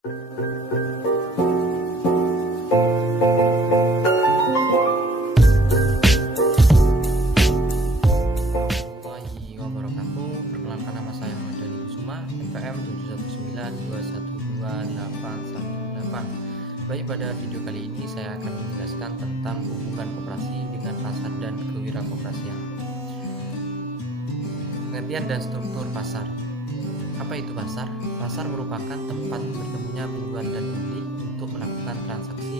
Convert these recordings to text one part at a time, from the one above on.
Warahmatullahi wabarakatuh. Perkenalkan, nama saya Muhammad Dhani Kusuma, NPM 719212818. Baik, pada video kali ini saya akan menjelaskan tentang hubungan koperasi dengan pasar dan kewirakoperasian. Pengertian dan struktur pasar. Apa itu pasar? Pasar merupakan tempat bertemunya penjual dan pembeli untuk melakukan transaksi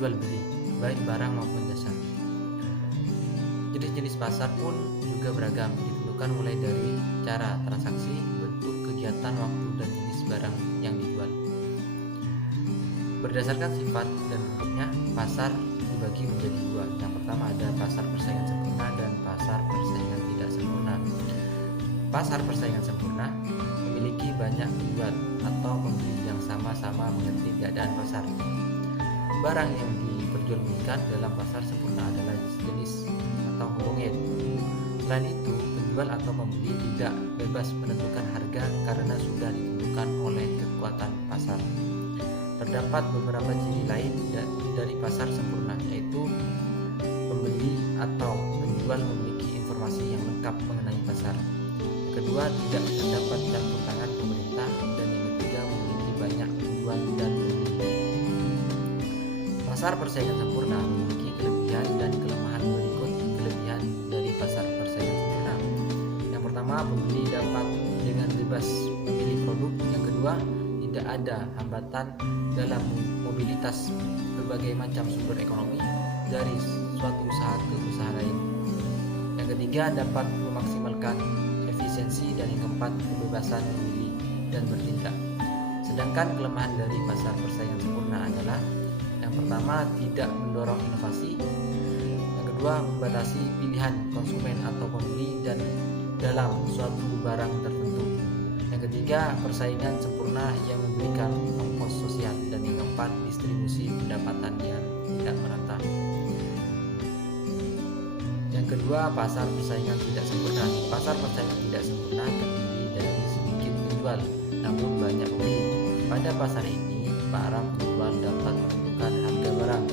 jual beli, baik barang maupun jasa. Jenis-jenis pasar pun juga beragam, ditentukan mulai dari cara transaksi, bentuk kegiatan, waktu, dan jenis barang yang dijual. Berdasarkan sifat dan bentuknya, pasar dibagi menjadi dua. Yang pertama ada pasar persaingan sempurna dan pasar persaingan tidak sempurna. Pasar persaingan sempurna memiliki banyak penjual atau pembeli yang sama-sama mengerti keadaan pasar. Barang yang diperjualbelikan dalam pasar sempurna adalah jenis atau homogen. Selain itu, penjual atau pembeli tidak bebas menentukan harga karena sudah ditentukan oleh kekuatan pasar. Terdapat beberapa ciri lain dari pasar sempurna, yaitu pembeli atau penjual memiliki informasi yang lengkap mengenai pasar. Kedua, tidak terdapat campur tangan pemerintah, dan yang ketiga memiliki banyak penjual dan pembeli. Pasar persaingan sempurna memiliki kelebihan dan kelemahan berikut kelebihan dari pasar persaingan sempurna. Yang pertama, pembeli dapat dengan bebas memilih produk. Yang kedua, tidak ada hambatan dalam mobilitas berbagai macam sumber ekonomi dari suatu usaha ke usaha lain. Yang ketiga, dapat memaksimalkan efisiensi, dan yang keempat, kebebasan memilih dan bertindak. Sedangkan kelemahan dari pasar persaingan sempurna adalah yang pertama, tidak mendorong inovasi. Yang kedua, membatasi pilihan konsumen atau pembeli dan dalam suatu barang tertentu. Yang ketiga, persaingan sempurna yang memberikan ongkos sosial. Dan yang keempat, distribusi pendapatan yang tidak merata. Yang kedua, pasar persaingan tidak sempurna. Pasar persaingan tidak sempurna terdiri dari sedikit penjual namun banyak pembeli. Pada pasar ini, para penjual dapat menentukan harga barang.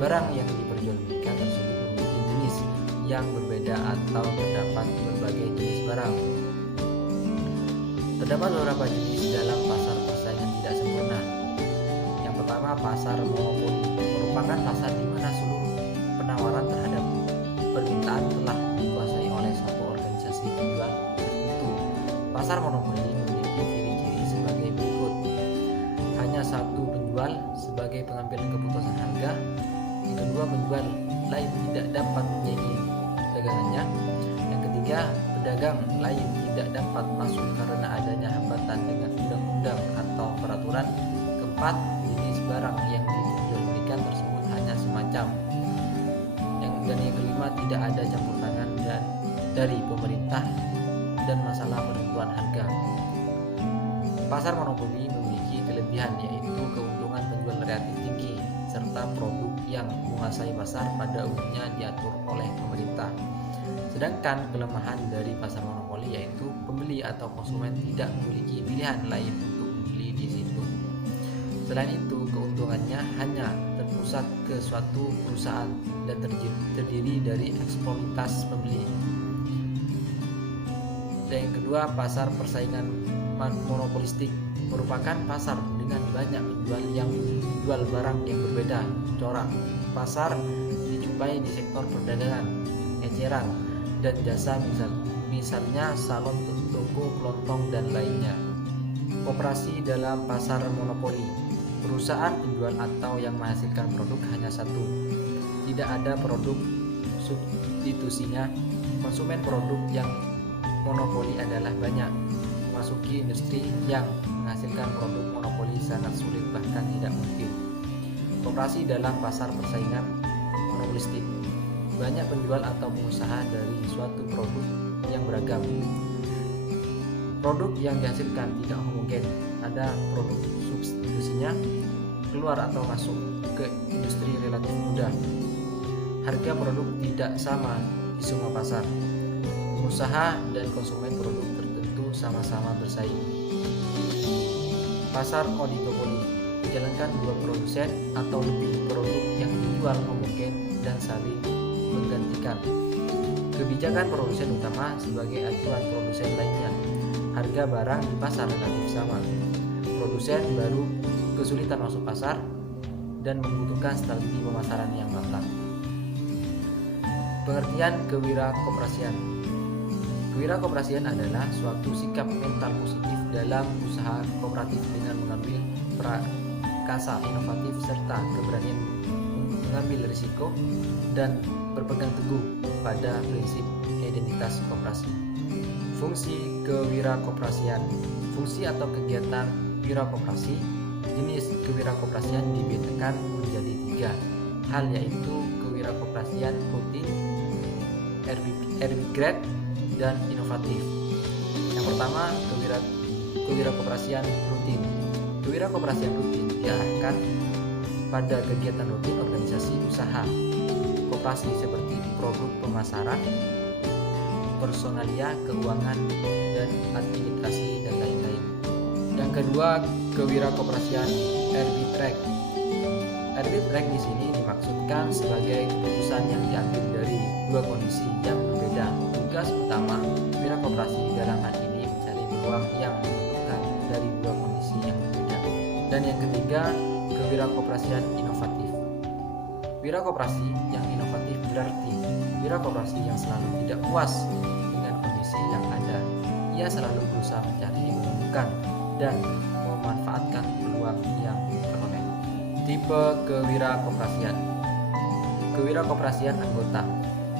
Barang yang diperjualbelikan tersebut memiliki jenis yang berbeda atau terdapat berbagai jenis barang. Terdapat beberapa jenis dalam pasar persaingan tidak sempurna. Yang pertama, pasar monopoli merupakan pasar di mana seluruh penawaran terhadap permintaan telah dikuasai oleh satu organisasi penjual tertentu. Pasar monopoli memiliki ciri-ciri sebagai berikut: hanya satu penjual sebagai pengambil keputusan harga. Yang kedua, penjual lain tidak dapat menyaingi dagangannya. Yang ketiga, pedagang lain tidak dapat masuk karena adanya hambatan dengan undang-undang atau peraturan. Keempat, jenis barang yang diperjualbelikan tersebut hanya semacam. Dan yang kelima, tidak ada campur tangan dari pemerintah dan masalah penentuan harga. Pasar monopoli memiliki kelebihan, yaitu keuntungan penjual relatif tinggi serta produk yang menguasai pasar pada umumnya diatur oleh pemerintah. Sedangkan kelemahan dari pasar monopoli yaitu pembeli atau konsumen tidak memiliki pilihan lain untuk membeli di situ. Selain itu, keuntungannya hanya terpusat ke suatu perusahaan dan terdiri dari eksploitasi pembeli. Dan yang kedua, pasar persaingan monopolistik merupakan pasar dengan banyak penjual yang menjual barang yang berbeda corak. Pasar dijumpai di sektor perdagangan, eceran, dan jasa, misalnya salon, toko, kelontong, dan lainnya. Koperasi dalam pasar monopoli, perusahaan penjual atau yang menghasilkan produk hanya satu, tidak ada produk substitusinya. Konsumen produk yang monopoli adalah banyak. Memasuki industri yang menghasilkan produk monopoli sangat sulit, bahkan tidak mungkin. Koperasi dalam pasar persaingan monopolistik, banyak penjual atau pengusaha dari suatu produk yang beragam. Produk yang dihasilkan tidak homogen, ada produk substitusinya, keluar atau masuk ke industri relatif mudah. Harga produk tidak sama di semua pasar. Pengusaha dan konsumen produk tertentu sama-sama bersaing. Pasar oligopoli dijalankan dua produsen atau lebih produk yang dijual memungkin dan saling menggantikan. Kebijakan produsen utama sebagai acuan produsen lainnya. Harga barang di pasar relatif sama. Produsen baru kesulitan masuk pasar dan membutuhkan strategi pemasaran yang matang. Pengertian kewirakoperasian. Kewirakoperasian adalah suatu sikap mental positif dalam usaha kooperatif dengan mengambil prakasa inovatif serta keberanian mengambil risiko dan berpegang teguh pada prinsip identitas koperasi. Fungsi kewirakoperasian. Fungsi atau kegiatan wirakoperasi. Jenis kewirakoperasian dibedakan menjadi 3 hal, yaitu kewirakoperasian rutin, grade, dan inovatif. Yang pertama, kewirakoperasian rutin. Kewirakoperasian rutin diarahkan pada kegiatan rutin organisasi usaha koperasi seperti produk pemasaran, personalia, keuangan, dan administrasi, dan lain-lain. Yang kedua, kewirakoperasian arbitrage. Arbitrage di sini dimaksudkan sebagai keputusan yang diambil dari dua kondisi yang berbeda. Tugas utama wirakoperasi dalam hal ini mencari peluang yang menentukan dari dua kondisi yang berbeda. Dan yang ketiga, kewirakoperasian inovatif. Wirakoperasi yang inovatif berarti wirakoperasi yang selalu tidak puas dengan kondisi yang ada. Ia selalu berusaha mencari, menemukan, dan memanfaatkan peluang yang teroleh. Tipe kewirakoperasian. Kewirakoperasian anggota.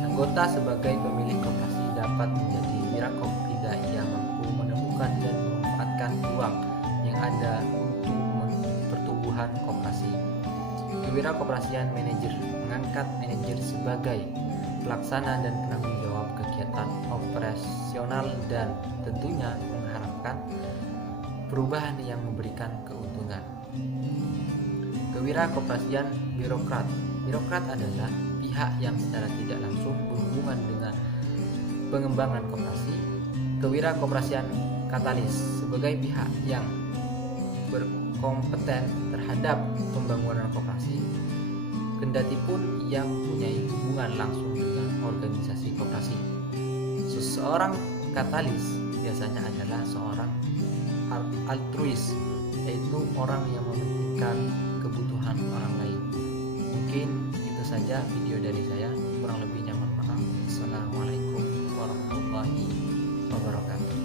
Anggota sebagai pemilik koperasi dapat menjadi wirakoprida yang mampu menemukan dan memanfaatkan peluang yang ada untuk pertumbuhan koperasi. Kewirakoperasian manajer mengangkat manajer sebagai pelaksana dan penanggung jawab kegiatan operasional dan tentunya mengharapkan perubahan yang memberikan keuntungan. Kewirakoperasian birokrat. Birokrat adalah pihak yang secara tidak langsung berhubungan dengan pengembangan koperasi. Kewirakoperasian katalis sebagai pihak yang berkompeten terhadap pembangunan koperasi, kendati pun yang mempunyai hubungan langsung dengan organisasi koperasi. Seseorang katalis biasanya adalah seorang altruis, yaitu orang yang mementingkan kebutuhan orang lain. Mungkin itu saja video dari saya, kurang lebihnya mohon maaf. Assalamualaikum warahmatullahi wabarakatuh.